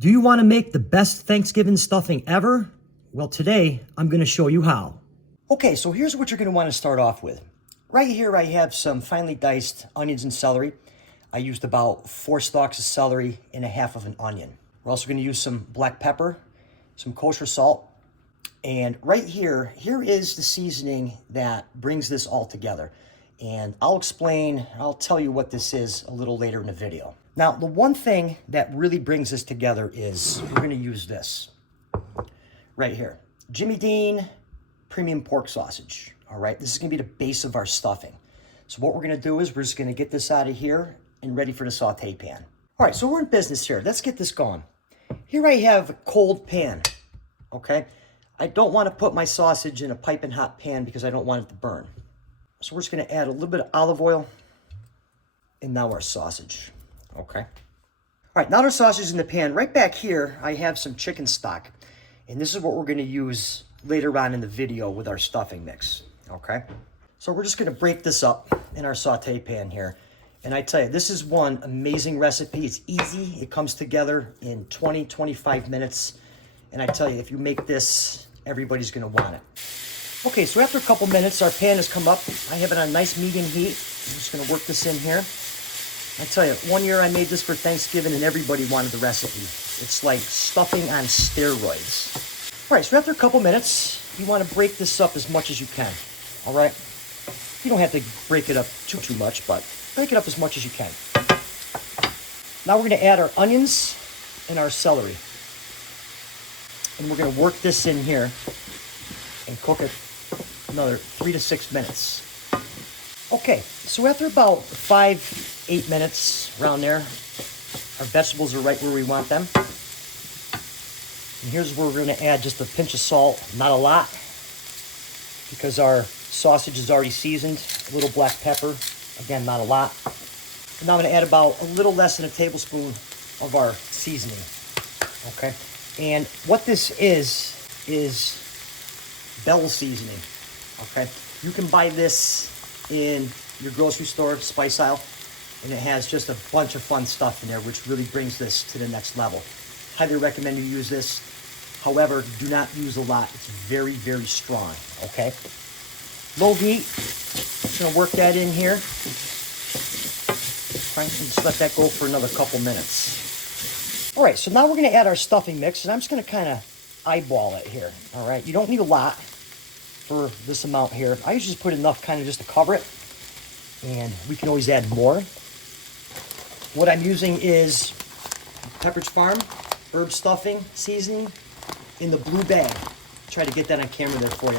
Do you want to make the best Thanksgiving stuffing ever? Well, today I'm going to show you how. Okay, so here's what you're going to want to start off with. Right here I have some finely diced onions and celery. I used about 4 stalks of celery and a half of an onion. We're also going to use some black pepper, some kosher salt, and right here is the seasoning that brings this all together. And I'll tell you what this is a little later in the video. Now, the one thing that really brings this together is we're going to use this right here. Jimmy Dean premium pork sausage. All right, this is going to be the base of our stuffing. So what we're going to do is we're just going to get this out of here and ready for the saute pan. All right, so we're in business here. Let's get this going. Here I have a cold pan, okay? I don't want to put my sausage in a piping hot pan because I don't want it to burn. So we're just going to add a little bit of olive oil and now our sausage. Okay. All right, now our sausage is in the pan. Right back here, I have some chicken stock. And this is what we're going to use later on in the video with our stuffing mix. Okay. So we're just going to break this up in our saute pan here. And I tell you, this is one amazing recipe. It's easy. It comes together in 20, 25 minutes. And I tell you, if you make this, everybody's going to want it. Okay, so after a couple minutes, our pan has come up. I have it on nice medium heat. I'm just going to work this in here. I tell you, one year I made this for Thanksgiving and everybody wanted the recipe. It's like stuffing on steroids. All right, so after a couple minutes, you want to break this up as much as you can. All right? You don't have to break it up too much, but break it up as much as you can. Now we're going to add our onions and our celery. And we're going to work this in here and cook it another 3 to 6 minutes. Okay, so after about 5-8 minutes, around there, our vegetables are right where we want them. And here's where we're going to add just a pinch of salt, not a lot, because our sausage is already seasoned. A little black pepper, again, not a lot. And now I'm going to add about a little less than a tablespoon of our seasoning. Okay, and what this is Bell seasoning. Okay, you can buy this in your grocery store spice aisle, and it has just a bunch of fun stuff in there, which really brings this to the next level. Highly recommend you use this. However, do not use a lot. It's very, very strong. Okay, low heat. Just gonna work that in here. Right, and just let that go for another couple minutes. All right, so now we're gonna add our stuffing mix, and I'm just gonna kind of eyeball it here. All right, you don't need a lot for this amount here. I usually just put enough kind of just to cover it, and we can always add more. What I'm using is Pepperidge Farm herb stuffing seasoning in the blue bag. Try to get that on camera there for you.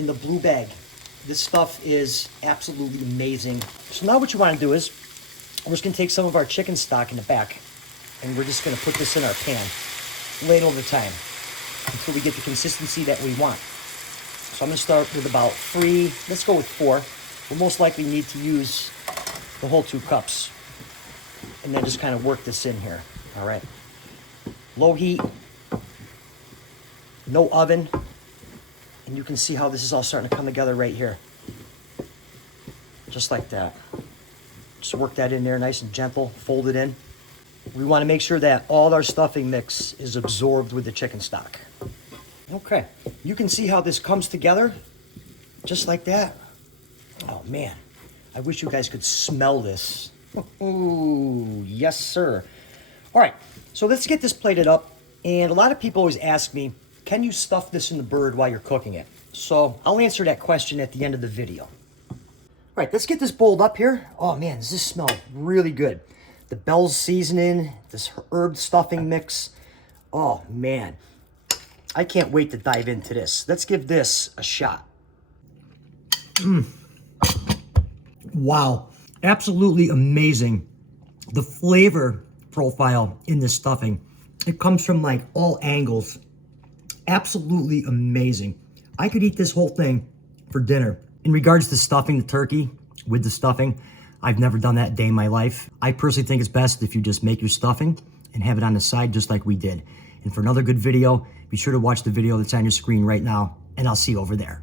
In the blue bag. This stuff is absolutely amazing. So now what you want to do is we're just going to take some of our chicken stock in the back, and we're just going to put this in our pan, lay it over time until we get the consistency that we want. So I'm going to start with about 3, let's go with 4. We'll most likely need to use the whole 2 cups. And then just kind of work this in here, all right? Low heat, no oven, and you can see how this is all starting to come together right here. Just like that. Just work that in there nice and gentle, fold it in. We want to make sure that all our stuffing mix is absorbed with the chicken stock. Okay, you can see how this comes together, just like that. Oh man, I wish you guys could smell this. Ooh, yes sir. All right, so let's get this plated up. And a lot of people always ask me, can you stuff this in the bird while you're cooking it? So I'll answer that question at the end of the video. All right, let's get this bowled up here. Oh man, does this smell really good. The Bell's seasoning, this herb stuffing mix. Oh man. I can't wait to dive into this. Let's give this a shot. Wow, absolutely amazing. The flavor profile in this stuffing, it comes from like all angles. Absolutely amazing. I could eat this whole thing for dinner. In regards to stuffing the turkey with the stuffing, I've never done that a day in my life. I personally think it's best if you just make your stuffing and have it on the side just like we did. And for another good video, be sure to watch the video that's on your screen right now, and I'll see you over there.